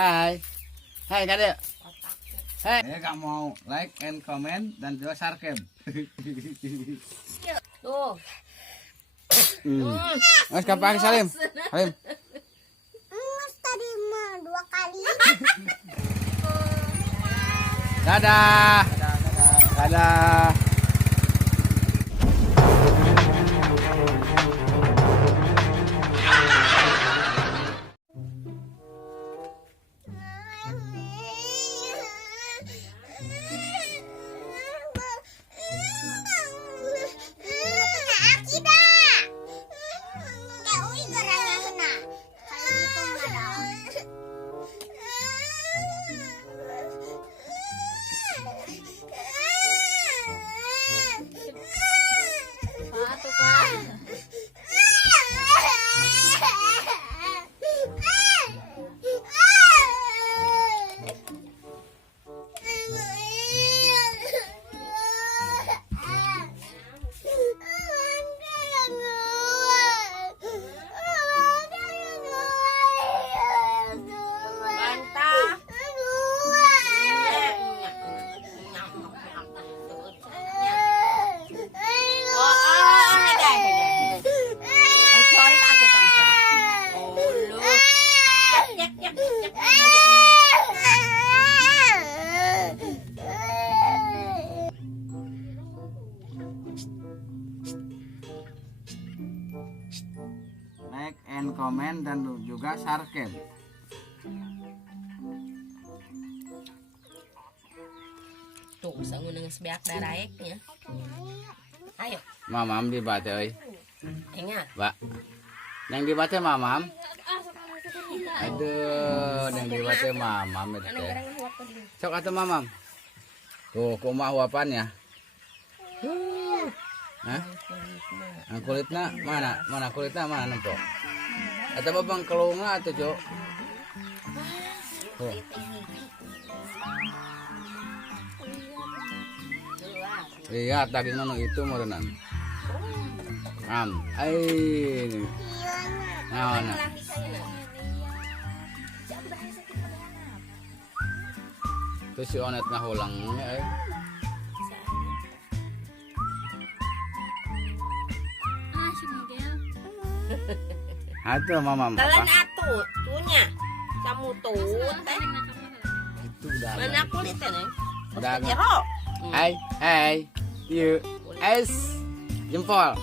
Hai. Hai Kade. Hai. Kamu mau like and comment dan juga subscribe. Tuh. Mas kapan Salim? Salim. Tadi mah 2 kali. Dadah. Dadah. Like and comment dan juga subscribe. Tuh, sangun nang sebeak daraeknya. Ayo. Mamam dibaca euy. Ingat. Mbak. Yang dibaca mamam. Aduh, yang dibaca mamam itu teh. Sok atuh mamam. Tuh, kumaha huapannya? Hah? Ang kulitna mana? Mana kulitna mana nempok? Eta babang kelungna atuh, Cuk. Tuh. Lihat daging nu itu meureunnan. Ai. Naon? Tuh si Onet ngahulangnya euy. Atuh mamam Kalian apa? atuh, tuhnya. Kamu tuh teh. Itu udah. Mana kulitnya, Neng? Udah. Jeruk. Hai. Yuk. Es. Jempol.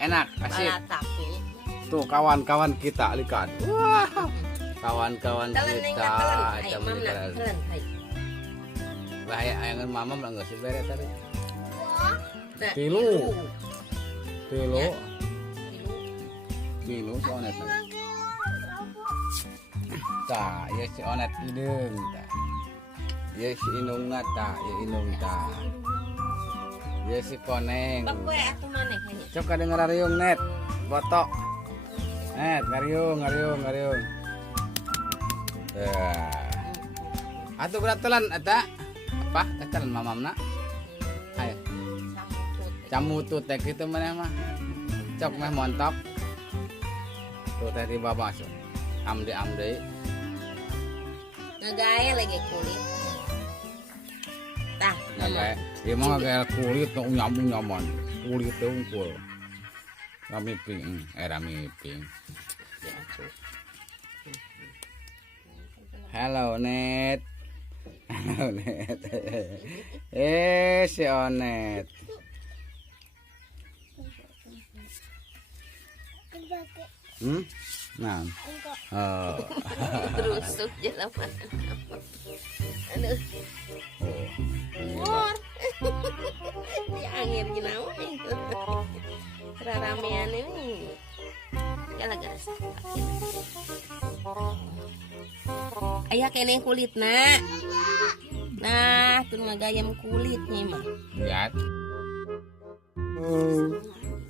Enak, asik. Tapi Tuh kawan-kawan kita lihat. Wah. Kawan-kawan kita. Ayo, mamna. Kalian, ayo. Bahaya ayangan mamam lah nggak sih bere tadi. Nah, Tilu. Tilu. Ya. Tilu si Onet. Tah, ya si Onet hideung tah. Ya si Inungna tah, ya Inung tah. Ya si Koneng. Bak gue atuh maneh hanya. Cok kadenger ngariung net. Foto. Net ngariung. Atuh beratelan eta. Apa? Tetelan mamamna. Ayo. Camutut teh kitu maneh mah. Cok meh montok. Tuh teh di bawah masuk. Amde. Ngegaya lagi kulit. Tah, Kayak ieu mah gaya kulit tong nyambung-nyaman. Kulit teh unggul. Ramiping, ramiping. Halo Net. Halo Net. Si Onet. Nah. Oh. rusuk jelapan. Aduh. Mor. Di angin ginawa itu. Raramean ini. Gara-gara ayah kene kulitna. Nah, tuh ngagayam kulit nih mah. Lihat.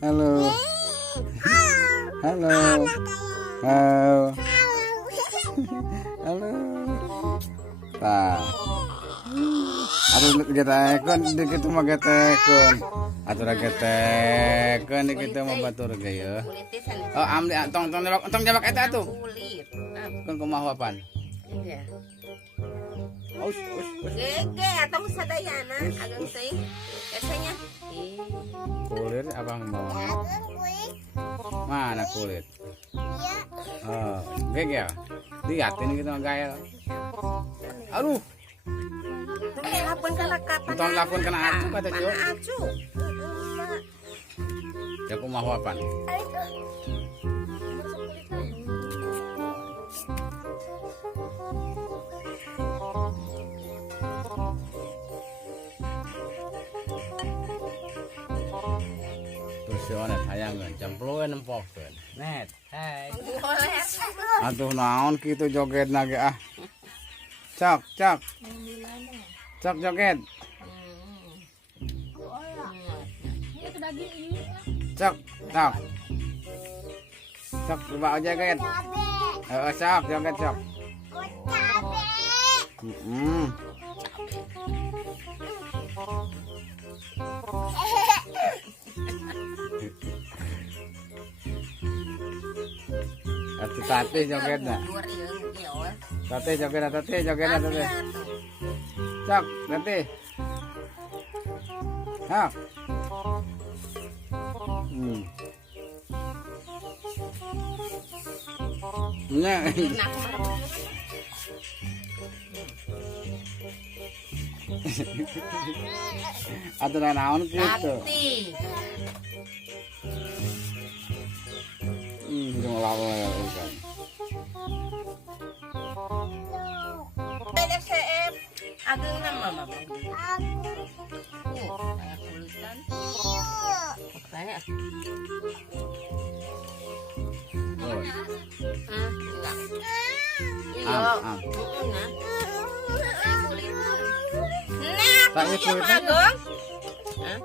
Halo. Halo. Halo. Halo. Tah. Aduh getekon dikit mah getekon. Atur getekon dikit mah batur ge ya. Oh amdi tong jawab eta tuh. Kulit. Kan kumaha wapan? Iya. Us. Gege atau sadayana agang teh. Biasanya. Kulit abang mau. Agang kulit. Mana kulit? Iya. Oh, gege. Liatin gitu gaya. Aduh, Lapun kana kapan? Entong lapun kana acu kata Cuk. Pana acu. Ya aku mau apaan? Terus ana tayangan jemploe nempokeun. Net. Hai. Boleh. Atuh naon kitu jogetna ge ah. Cok. Cok joget. Cok. Cok coba joget. Cabe. Cok joget cok. Cabe. Atuh tati jogetna. Tati jogetna. Cok, tati. Cok. Nya. Atuh naon kitu. Jeung lawan kan. LCF agang nama mama. Aku. Kayak kulitan. Iya. Kayak. Oh. Enggak. Am. Nah. Tak Nah, ikut. Agong. Hah?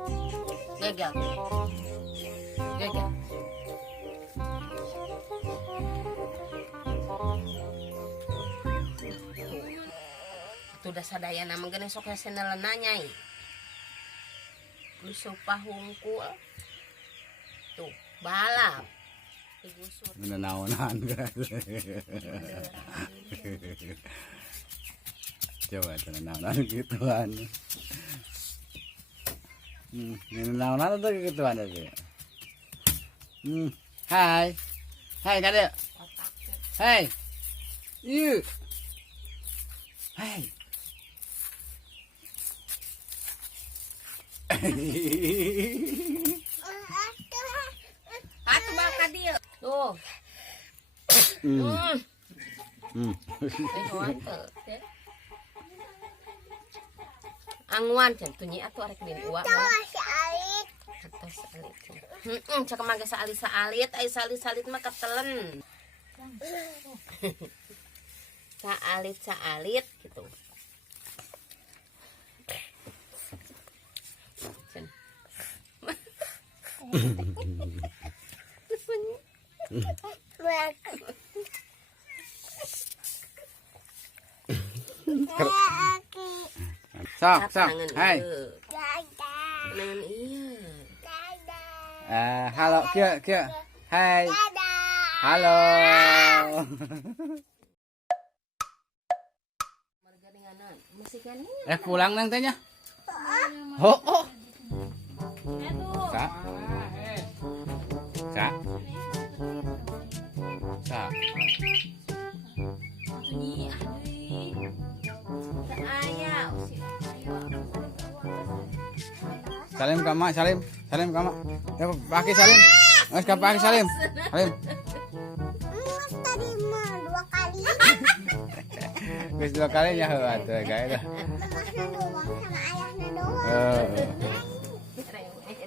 Gagal. Tuh sadaya nama gana sok senela nanyai. Lusuk pahungku. Tuh, balap. Digusur. Naonan kan. Coba naonan gituan. Naonan tuh gituan aja. Hai. Hai Kade. Hai. Yuk. Hai. Atuh baka dia. Tuh. Angwan contohnya atuh arek min uak mah. Salit. Atuh salit. Cak mangga salit ai salit mah katelen. Salit gitu. Sok. Hai. Nangan iya. Halo, kia. Hai. Halo. Masih kan Pulang nang tanya. Oh. Sa. Salim kama, salim kama. Ya pakai salim. Mas pakai salim. Salim. Mas tadi mah 2 kali. Wis 2 kali ya atuh guys. Mamahna doang sama ayahna doang.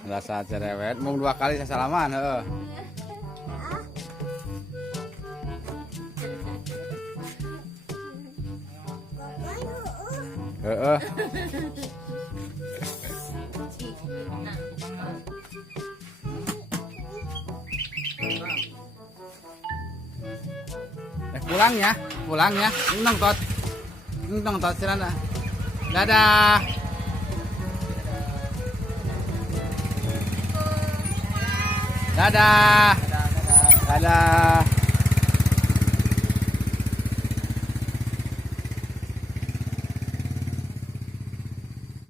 Rasa cerewet mung 2 kali sasalaman, heeh. Heeh. Pulang ya. Nong tot sirana. Dadah. Dadah.